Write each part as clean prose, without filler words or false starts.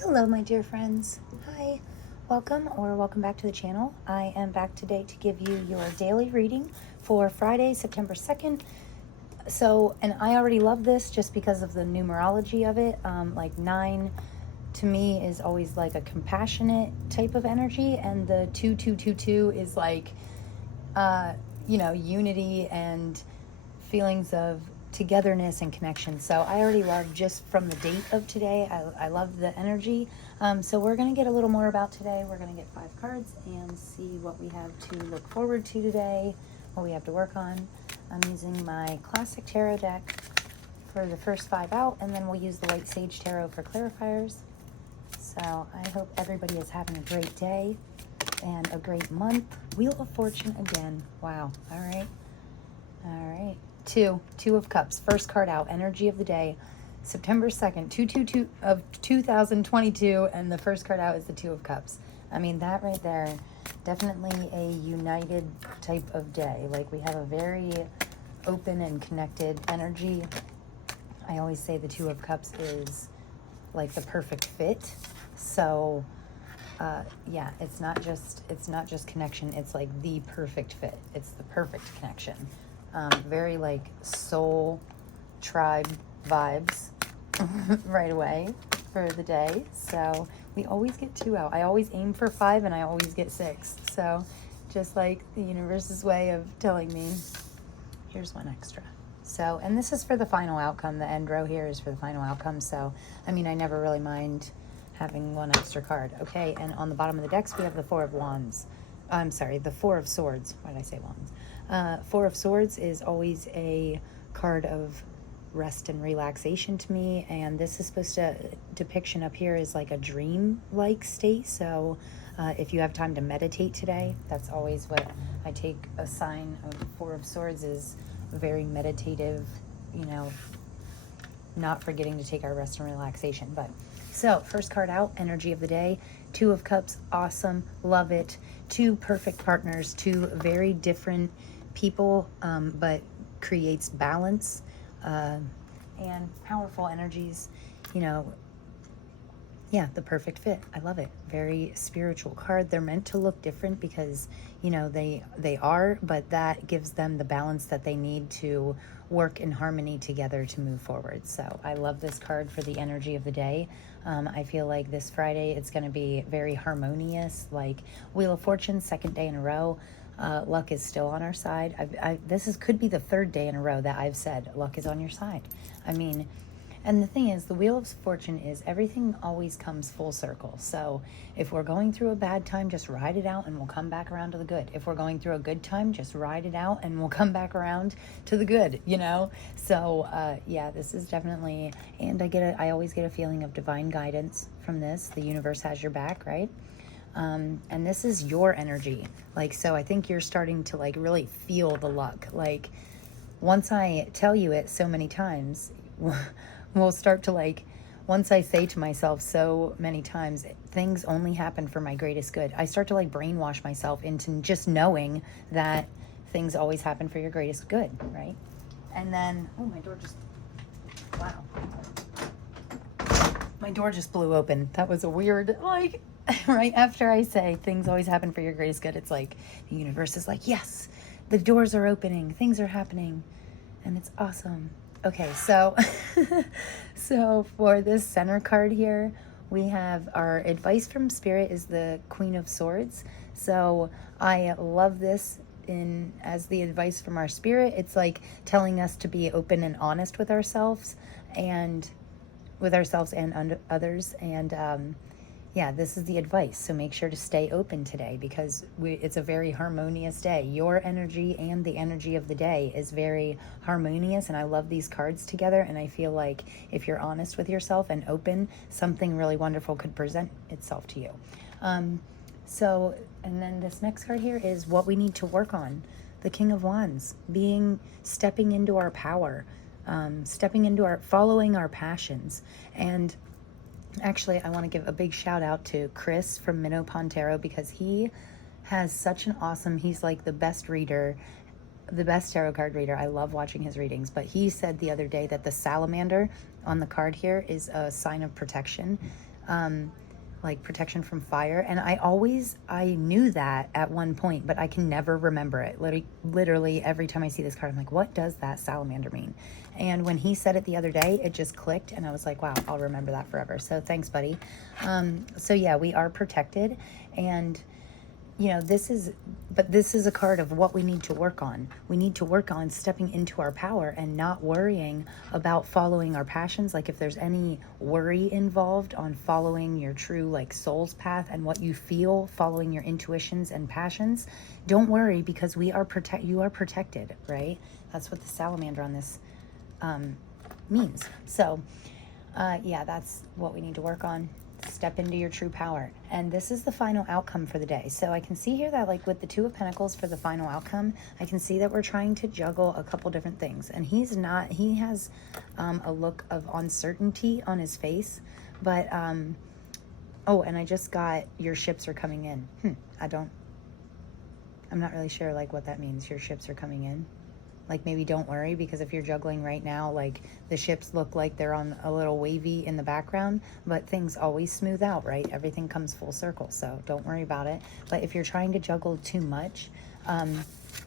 Hello, my dear friends. Hi, welcome back to the channel. I am back today to give you your daily reading for Friday, September 2nd. And I already love this just because of the numerology of it. Like 9 to me is always like a compassionate type of energy, and the 2222 is like, unity and feelings of togetherness and connection. So I already love just from the date of today. I love the energy. So we're going to get a little more about today. We're going to get 5 cards and see what we have to look forward to today, what we have to work on. I'm using my classic tarot deck for the first 5 out, and then we'll use the White Sage Tarot for clarifiers. So I hope everybody is having a great day and a great month. Wheel of Fortune again. Wow. All right. Two of Cups. First card out. Energy of the day. September 2nd, 222 of 2022, and the first card out is the Two of Cups. I mean, that right there, definitely a united type of day. Like, we have a very open and connected energy. I always say the Two of Cups is like the perfect fit. So yeah, it's not just connection, it's like the perfect fit. It's the perfect connection. Very like soul tribe vibes right away for the day. So we always get 2 out. I always aim for 5 and I always get 6. So just like the universe's way of telling me, here's 1 extra. So, and this is for the final outcome. The end row here is for the final outcome. So, I mean, I never really mind having 1 extra card. Okay, and on the bottom of the decks, we have the Four of Wands. I'm sorry, the Four of Swords. Why did I say Wands? Four of Swords is always a card of rest and relaxation to me, and this is supposed to, depiction up here is like a dream-like state. So if you have time to meditate today, that's always what I take a sign of Four of Swords is very meditative, not forgetting to take our rest and relaxation. But so first card out, energy of the day, Two of Cups, awesome, love it. 2 perfect partners, 2 very different people, but creates balance and powerful energies. Yeah, the perfect fit. I love it. Very spiritual card. They're meant to look different because, they are, but that gives them the balance that they need to work in harmony together to move forward. So I love this card for the energy of the day. I feel like this Friday it's going to be very harmonious, like Wheel of Fortune, 2nd day in a row. Luck is still on our side. This could be the 3rd day in a row that I've said luck is on your side. I mean, and the thing is, the Wheel of Fortune is everything always comes full circle. So if we're going through a bad time, just ride it out and we'll come back around to the good. If we're going through a good time, just ride it out and we'll come back around to the good, So yeah, this is definitely, and I always get a feeling of divine guidance from this. The universe has your back, right? And this is your energy. So I think you're starting to really feel the luck. Once I tell you it so many times, we'll start to once I say to myself so many times, things only happen for my greatest good, I start to brainwash myself into just knowing that things always happen for your greatest good, right? And then, oh, wow. My door just blew open. That was a weird, right after I say things always happen for your greatest good, it's like the universe is like, yes, the doors are opening, things are happening, and it's awesome. Okay, so so for this center card here, we have our advice from Spirit is the Queen of Swords. So I love this as the advice from our Spirit. It's like telling us to be open and honest with ourselves and others. And yeah, this is the advice. So make sure to stay open today because it's a very harmonious day. Your energy and the energy of the day is very harmonious, and I love these cards together, and I feel like if you're honest with yourself and open, something really wonderful could present itself to you. And then this next card here is what we need to work on. The King of Wands, stepping into our power, following our passions. And actually, I want to give a big shout out to Chris from Minnow because he has such an awesome, he's like the best reader, the best tarot card reader. I love watching his readings, but he said the other day that the salamander on the card here is a sign of protection. like protection from fire. And I knew that at one point, but I can never remember it. Literally every time I see this card, I'm like, what does that salamander mean? And when he said it the other day, it just clicked, and I was like, wow, I'll remember that forever. So thanks, buddy. So yeah, we are protected, and you know, this is a card of what we need to work on. We need to work on stepping into our power and not worrying about following our passions. Like if there's any worry involved on following your true like soul's path and what you feel, following your intuitions and passions, don't worry, because you are protected, right? That's what the salamander on this means. So yeah, that's what we need to work on. Step into your true power. And this is the final outcome for the day. So I can see here that like with the Two of Pentacles for the final outcome, I can see that we're trying to juggle a couple different things. And he has a look of uncertainty on his face. But, oh, and I just got your ships are coming in. I'm not really sure like what that means. Your ships are coming in. Like maybe don't worry, because if you're juggling right now, like the ships look like they're on a little wavy in the background, but things always smooth out, right? Everything comes full circle, so don't worry about it. But if you're trying to juggle too much,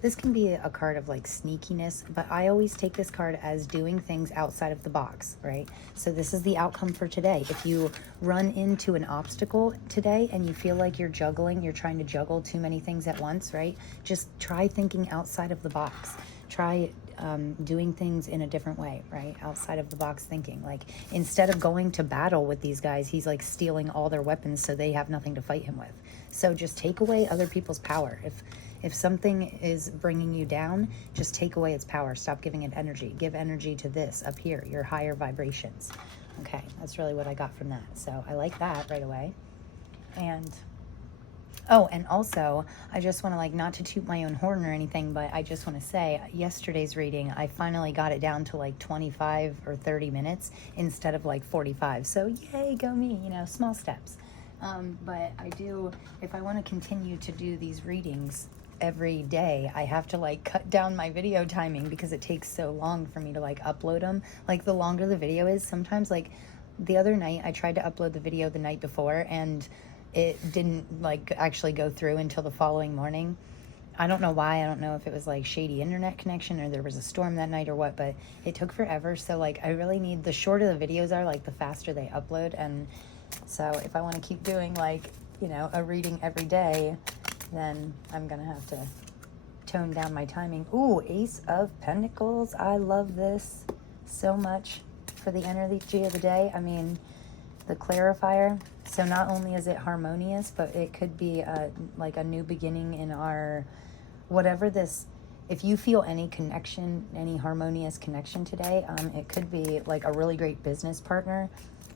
this can be a card of like sneakiness, but I always take this card as doing things outside of the box, right? So this is the outcome for today. If you run into an obstacle today and you feel like you're trying to juggle too many things at once, right? Just try thinking outside of the box. Try doing things in a different way, right? Outside of the box thinking. Like instead of going to battle with these guys, he's like stealing all their weapons so they have nothing to fight him with. So just take away other people's power. If something is bringing you down, just take away its power. Stop giving it energy. Give energy to this up here, your higher vibrations. Okay, that's really what I got from that. So I like that right away. And oh, and also, I just want to like, not to toot my own horn or anything, but I just want to say yesterday's reading, I finally got it down to like 25 or 30 minutes instead of like 45. So yay, go me, you know, small steps. But I do, if I want to continue to do these readings every day, I have to like cut down my video timing because it takes so long for me to like upload them. Like the longer the video is, sometimes like the other night I tried to upload the video the night before and it didn't like actually go through until the following morning. I don't know why. I don't know if it was like shady internet connection or there was a storm that night or what, but it took forever. So like I really need, the shorter the videos are, like the faster they upload. And so if I want to keep doing like, you know, a reading every day, then I'm gonna have to tone down my timing. Ooh, Ace of Pentacles. I love this so much for the energy of the day. I mean, the clarifier. So not only is it harmonious, but it could be like a new beginning in our, whatever this, if you feel any connection, any harmonious connection today, it could be like a really great business partner.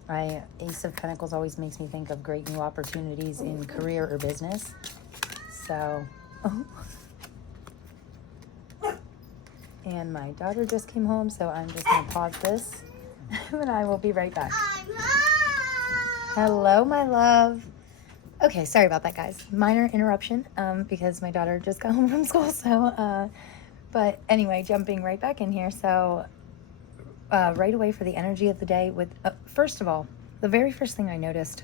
Right? Ace of Pentacles always makes me think of great new opportunities in career or business. So, oh. And my daughter just came home, so I'm just going to pause this, and I will be right back. Hello, my love. Okay, sorry about that, guys. Minor interruption, because my daughter just got home from school, so, but anyway, jumping right back in here. So, right away for the energy of the day with, first of all, the very first thing I noticed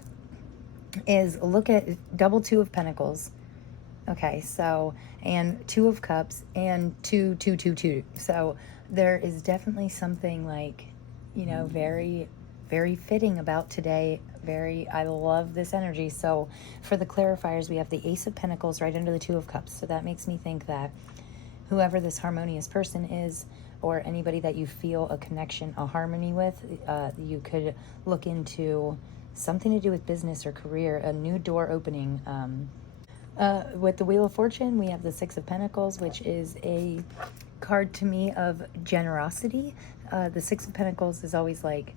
is look at double Two of Pentacles. Okay, so, and Two of Cups and two. So there is definitely something like, you know, very, very fitting about today. I love this energy. So for the clarifiers, we have the Ace of Pentacles right under the Two of Cups. So that makes me think that whoever this harmonious person is, or anybody that you feel a connection, a harmony with, you could look into something to do with business or career, a new door opening. With the Wheel of Fortune, we have the Six of Pentacles, which is a card to me of generosity. The Six of Pentacles is always like,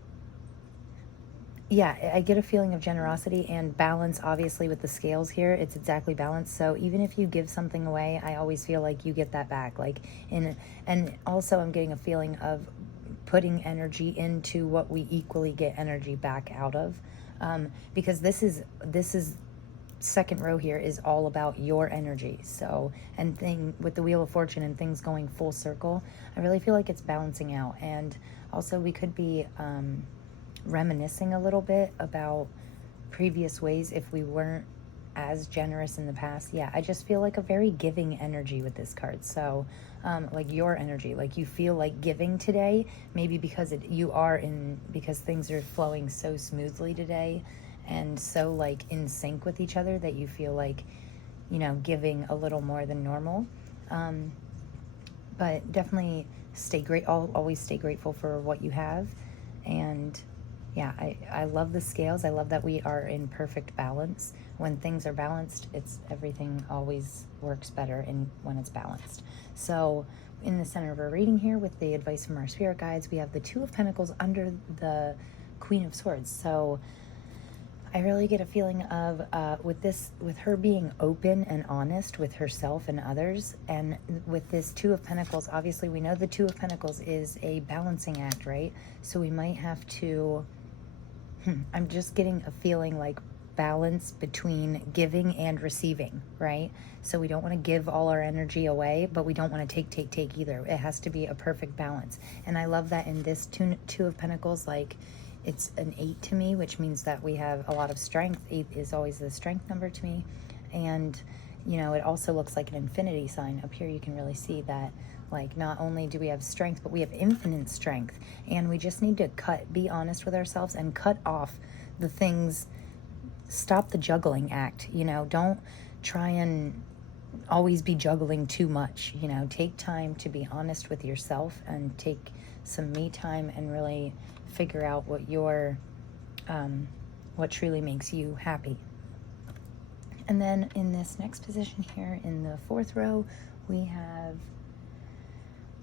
yeah, I get a feeling of generosity and balance. Obviously with the scales here, it's exactly balanced. So even if you give something away, I always feel like you get that back. Like and also I'm getting a feeling of putting energy into what we equally get energy back out of. Because this is second row here is all about your energy. So, and with the Wheel of Fortune and things going full circle, I really feel like it's balancing out. And also we could be reminiscing a little bit about previous ways if we weren't as generous in the past. Yeah, I just feel like a very giving energy with this card. So like your energy, like you feel like giving today, maybe because because things are flowing so smoothly today and so like in sync with each other that you feel like, you know, giving a little more than normal. But definitely always stay grateful for what you have. And yeah, I love the scales. I love that we are in perfect balance. When things are balanced, everything always works better when it's balanced. So in the center of our reading here, with the advice from our spirit guides, we have the Two of Pentacles under the Queen of Swords. So I really get a feeling of with her being open and honest with herself and others, and with this Two of Pentacles, obviously we know the Two of Pentacles is a balancing act, right? So we might have to, I'm just getting a feeling like balance between giving and receiving, right? So we don't want to give all our energy away, but we don't want to take either. It has to be a perfect balance. And I love that in this Two of Pentacles, like, it's an 8 to me, which means that we have a lot of strength. 8 is always the strength number to me. And, you know, it also looks like an infinity sign. Up here you can really see that, like, not only do we have strength, but we have infinite strength. And we just need to be honest with ourselves and cut off the things. Stop the juggling act, you know. Don't try and always be juggling too much, you know. Take time to be honest with yourself and take some me time and really figure out what truly makes you happy. And then in this next position here in the 4th row, we have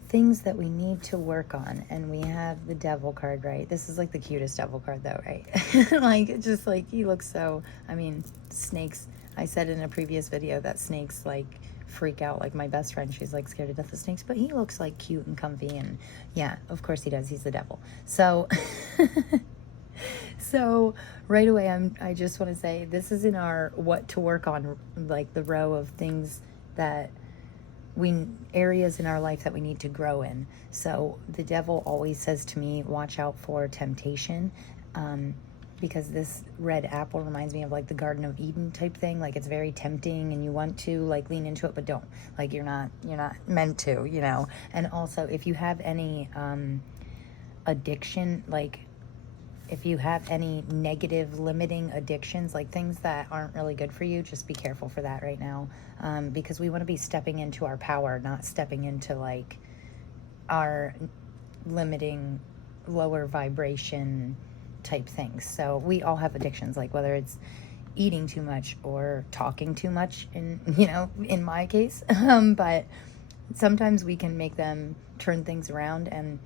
things that we need to work on, and we have the Devil card, right? This is like the cutest Devil card though, right? Like, just like, he looks so, I mean, snakes, I said in a previous video that snakes like freak out. Like my best friend, she's like scared to death of snakes, but he looks like cute and comfy, and yeah, of course he does, he's the devil. So so right away I just want to say this is in our what to work on, like the row of things that areas in our life that we need to grow in. So the devil always says to me, watch out for temptation, because this red apple reminds me of like the Garden of Eden type thing. Like, it's very tempting and you want to like lean into it, but don't, like, you're not meant to, you know. And also, if you have any addiction, like if you have any negative limiting addictions, like things that aren't really good for you, just be careful for that right now, because we want to be stepping into our power, not stepping into like our limiting lower vibration type things. So we all have addictions, like whether it's eating too much or talking too much, in my case, but sometimes we can make them turn things around and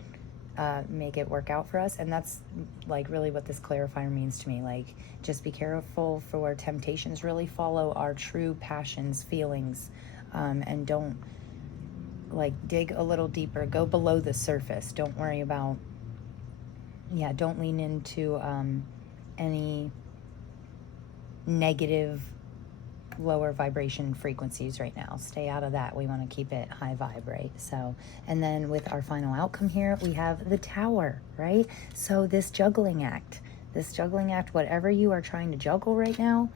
make it work out for us. And that's like really what this clarifier means to me. Like, just be careful for temptations. Really follow our true passions, feelings, and don't like dig a little deeper, go below the surface. Don't worry about, don't lean into any negative lower vibration frequencies right now. Stay out of that. We want to keep it high vibe, right? So, and then with our final outcome here, we have the Tower, right? So this juggling act, whatever you are trying to juggle right now,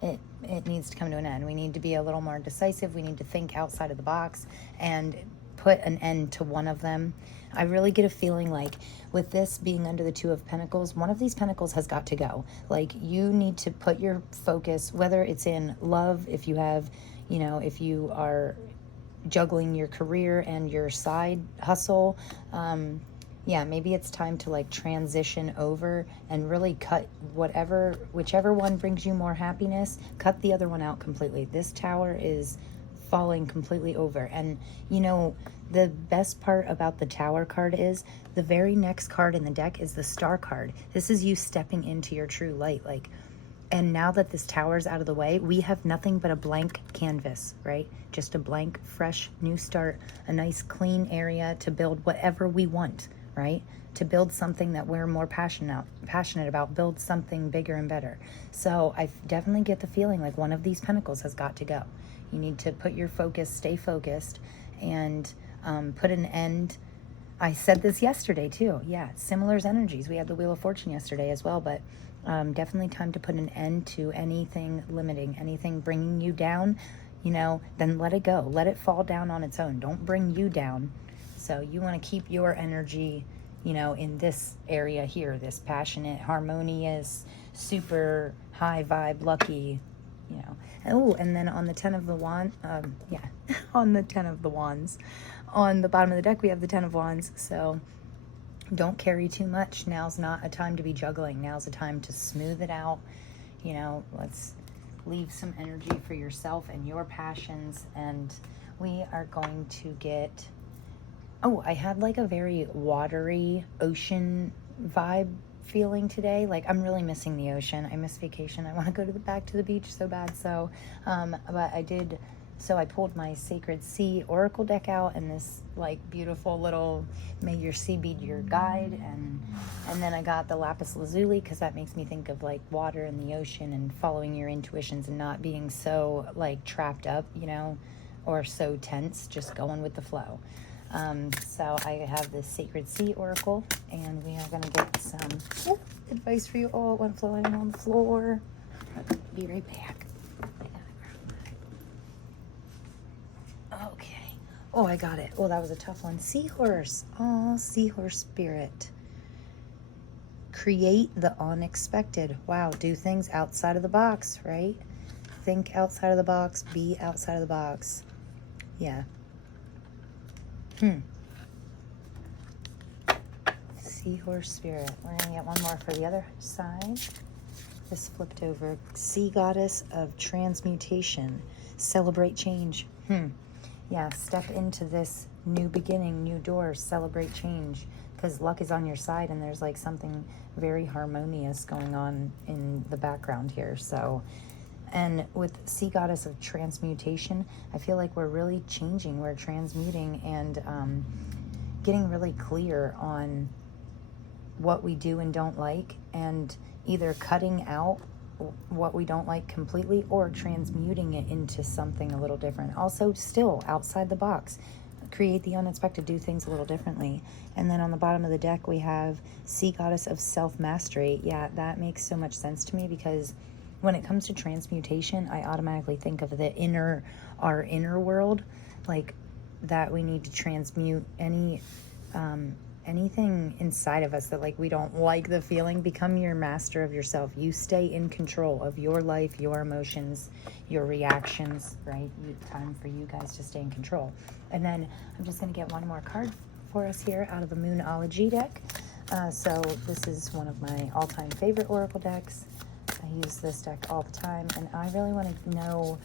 it needs to come to an end. We need to be a little more decisive. We need to think outside of the box and put an end to one of them. I really get a feeling like with this being under the Two of Pentacles, one of these pentacles has got to go. Like, you need to put your focus, whether it's in love, if you have, if you are juggling your career and your side hustle, maybe it's time to like transition over and really cut whichever one brings you more happiness, cut the other one out completely. This Tower is falling completely over. And the best part about the Tower card is the very next card in the deck is the Star card. This is you stepping into your true light. Like, and now that this Tower's out of the way, we have nothing but a blank canvas, right? Just a blank, fresh, new start, a nice clean area to build whatever we want, right? To build something that we're more passionate about, build something bigger and better. So I definitely get the feeling like one of these pentacles has got to go. You need to put your focus, stay focused, and put an end I said this yesterday too. Yeah, similar energies. We had the Wheel of Fortune yesterday as well, but definitely time to put an end to anything limiting, anything bringing you down, you know, then let it go. Let it fall down on its own. Don't bring you down. So you want to keep your energy, you know, in this area here, this passionate, harmonious, super high vibe, lucky, you know. Oh, and then on the 10 of the wand, on the 10 of the wands, on the bottom of the deck, we have the 10 of wands. So don't carry too much. Now's not a time to be juggling. Now's a time to smooth it out. You know, let's leave some energy for yourself and your passions. And we are going to get, oh, I had like a very watery ocean vibe feeling today. Like, I'm really missing the ocean. I miss vacation. I want to go to back to the beach so bad. So, but I did. So I pulled my Sacred Sea Oracle deck out, and this like beautiful little may your sea be your guide, and then I got the lapis lazuli because that makes me think of like water and the ocean and following your intuitions and not being so like trapped up, you know, or so tense, just going with the flow. So I have this Sacred Sea Oracle, and we are going to get some advice for you. Oh, it went flying on the floor. I'll be right back. Okay. Oh, I got it. Oh, that was a tough one. Seahorse. Oh, seahorse spirit. Create the unexpected. Wow, do things outside of the box, right? Think outside of the box. Be outside of the box. Yeah. Seahorse spirit. We're going to get one more for the other side. This flipped over. Sea goddess of transmutation. Celebrate change. Yeah, step into this new beginning, new doors, celebrate change, because luck is on your side and there's like something very harmonious going on in the background here. So, and with Sea Goddess of Transmutation, I feel like we're really changing, we're transmuting and getting really clear on what we do and don't like, and either cutting out what we don't like completely or transmuting it into something a little different. Also, still outside the box, create the unexpected, do things a little differently. And then on the bottom of the deck, we have Sea Goddess of Self-Mastery. Yeah, that makes so much sense to me, because when it comes to transmutation, I automatically think of the our inner world, like that we need to transmute anything inside of us that like we don't like the feeling. Become your master of yourself. You stay in control of your life, your emotions, your reactions, right? Time for you guys to stay in control. And then I'm just going to get one more card for us here out of the Moonology deck. So this is one of my all-time favorite oracle decks. I use this deck all the time, and I really want to know,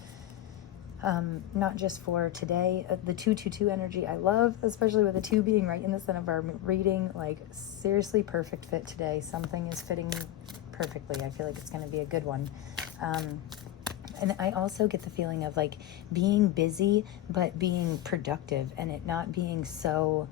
not just for today, the 222 energy I love, especially with the 2 being right in the center of our reading. Like, seriously perfect fit today. Something is fitting perfectly. I feel like it's going to be a good one. And I also get the feeling of like being busy but being productive, and it not being so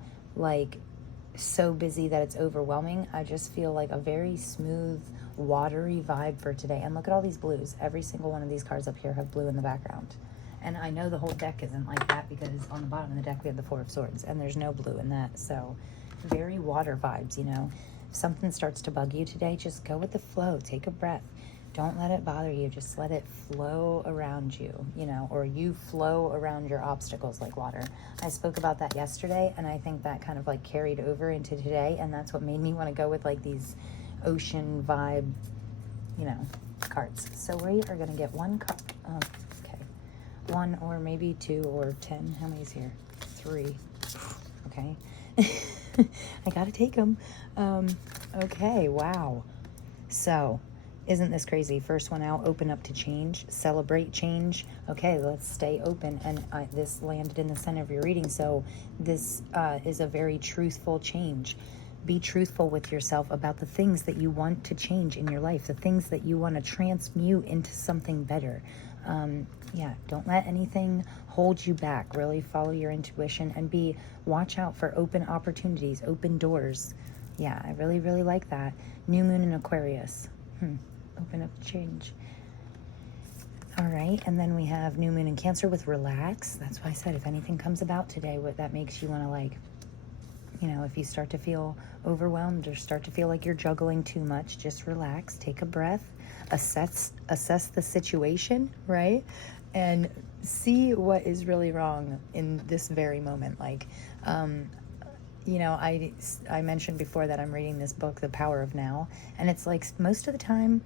busy that it's overwhelming. I just feel like a very smooth, watery vibe for today. And look at all these blues. Every single one of these cards up here have blue in the background. And I know the whole deck isn't like that, because on the bottom of the deck we have the 4 of Swords, and there's no blue in that. So very water vibes, you know. If something starts to bug you today, just go with the flow. Take a breath. Don't let it bother you. Just let it flow around you, you know, or you flow around your obstacles like water. I spoke about that yesterday, and I think that kind of like carried over into today, and that's what made me want to go with like these ocean vibe, you know, cards. So we are going to get one card. Okay. 1 or maybe 2 or 10. How many's here? 3. Okay. I got to take them. Okay. Wow. So, isn't this crazy? First one out, open up to change, celebrate change. Okay, let's stay open. And this landed in the center of your reading. So this is a very truthful change. Be truthful with yourself about the things that you want to change in your life, the things that you want to transmute into something better. Yeah, don't let anything hold you back. Really follow your intuition and watch out for open opportunities, open doors. Yeah, I really, really like that. New moon in Aquarius. Open up change. All right, and then we have new moon in Cancer with relax. That's why I said if anything comes about today that makes you want to like, you know, if you start to feel overwhelmed or start to feel like you're juggling too much, just relax, take a breath, assess the situation, right? And see what is really wrong in this very moment. Like, you know, I mentioned before that I'm reading this book, The Power of Now, and it's like most of the time,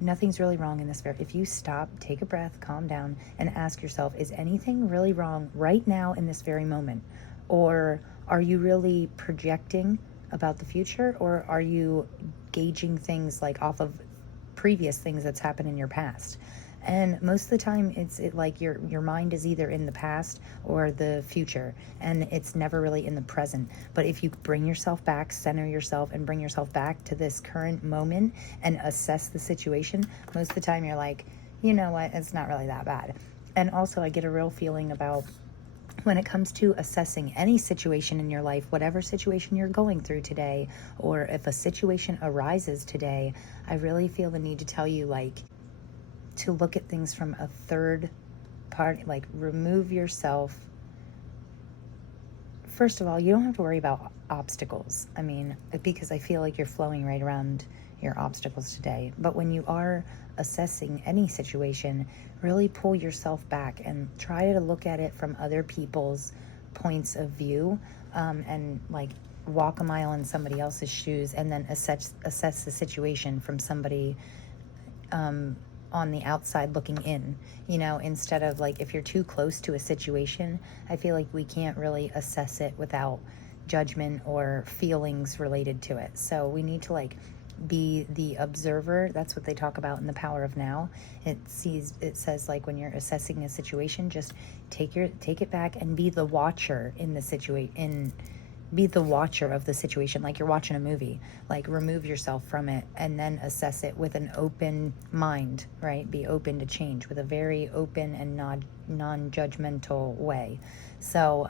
nothing's really wrong in this. If you stop, take a breath, calm down, and ask yourself, is anything really wrong right now in this very moment? Or are you really projecting about the future? Or are you gauging things like off of previous things that's happened in your past? And most of the time it's like your mind is either in the past or the future, and it's never really in the present. But if you bring yourself back, center yourself, and bring yourself back to this current moment and assess the situation, most of the time you're like, you know what, it's not really that bad. And also I get a real feeling about when it comes to assessing any situation in your life, whatever situation you're going through today, or if a situation arises today, I really feel the need to tell you, like, to look at things from a third party, like remove yourself. First of all, you don't have to worry about obstacles. I mean, because I feel like you're flowing right around your obstacles today. But when you are assessing any situation, really pull yourself back and try to look at it from other people's points of view, and like walk a mile in somebody else's shoes, and then assess the situation from somebody on the outside looking in, you know, instead of like, if you're too close to a situation, I feel like we can't really assess it without judgment or feelings related to it. So we need to like be the observer. That's what they talk about in The Power of Now. It says like when you're assessing a situation, just take it back and be the watcher in the situation, be the watcher of the situation, like you're watching a movie. Like, remove yourself from it and then assess it with an open mind, right? Be open to change with a very open and non-judgmental way. So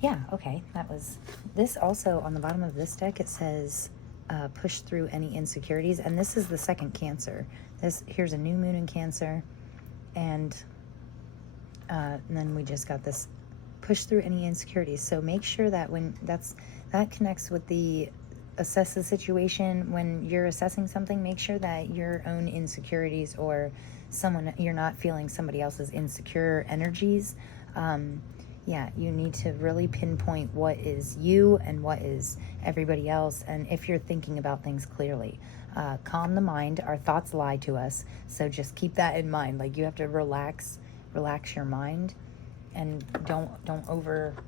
yeah, okay, that was this. Also on the bottom of this deck it says push through any insecurities, and this is the second Cancer. Here's a new moon in Cancer, and then we just got this push through any insecurities. So make sure that when that connects with the assess the situation. When you're assessing something, make sure that your own insecurities or you're not feeling somebody else's insecure energies. Yeah, you need to really pinpoint what is you and what is everybody else. And if you're thinking about things clearly, calm the mind. Our thoughts lie to us, so just keep that in mind. Like, you have to relax your mind. And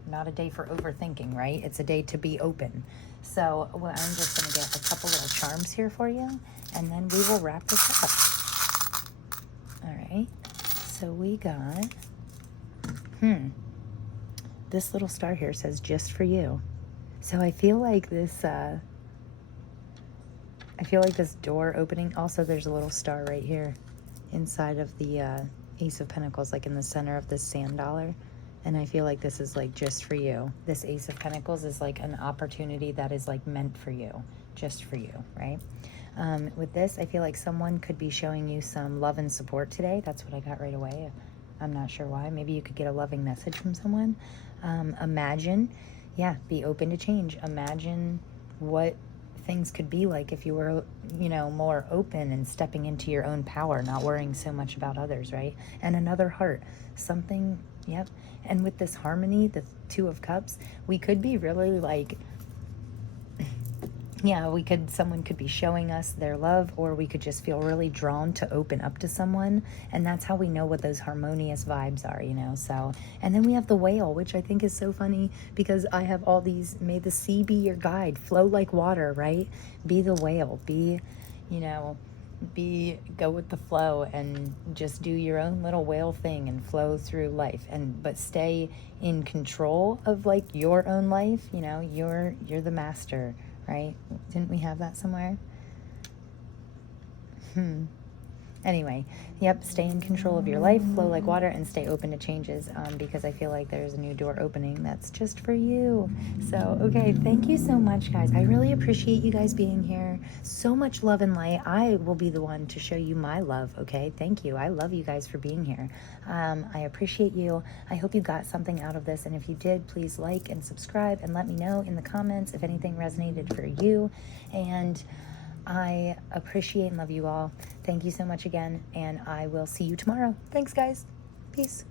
not a day for overthinking, right? It's a day to be open. So I'm just going to get a couple little charms here for you, and then we will wrap this up. All right. So we got, this little star here says, just for you. So I feel like this door opening. Also, there's a little star right here inside of the Ace of Pentacles, like in the center of this sand dollar. And I feel like this is like just for you. This Ace of Pentacles is like an opportunity that is like meant for you, just for you, right? With this, I feel like someone could be showing you some love and support today. That's what I got right away. I'm not sure why. Maybe you could get a loving message from someone. Be open to change. Imagine what things could be like if you were, more open and stepping into your own power, not worrying so much about others, right? And another heart, something, yep. And with this harmony, the Two of Cups, we could be really like, someone could be showing us their love, or we could just feel really drawn to open up to someone. And that's how we know what those harmonious vibes are, so. And then we have the Whale, which I think is so funny because I have all these, may the sea be your guide, flow like water, right? Be the whale, go with the flow and just do your own little whale thing and flow through life, but stay in control of like your own life. You're the master, right? Didn't we have that somewhere? Anyway, yep, stay in control of your life, flow like water, and stay open to changes, because I feel like there's a new door opening that's just for you. So, okay, thank you so much, guys. I really appreciate you guys being here. So much love and light. I will be the one to show you my love, okay? Thank you. I love you guys for being here. I appreciate you. I hope you got something out of this, and if you did, please like and subscribe and let me know in the comments if anything resonated for you. And I appreciate and love you all. Thank you so much again, and I will see you tomorrow. Thanks, guys. Peace.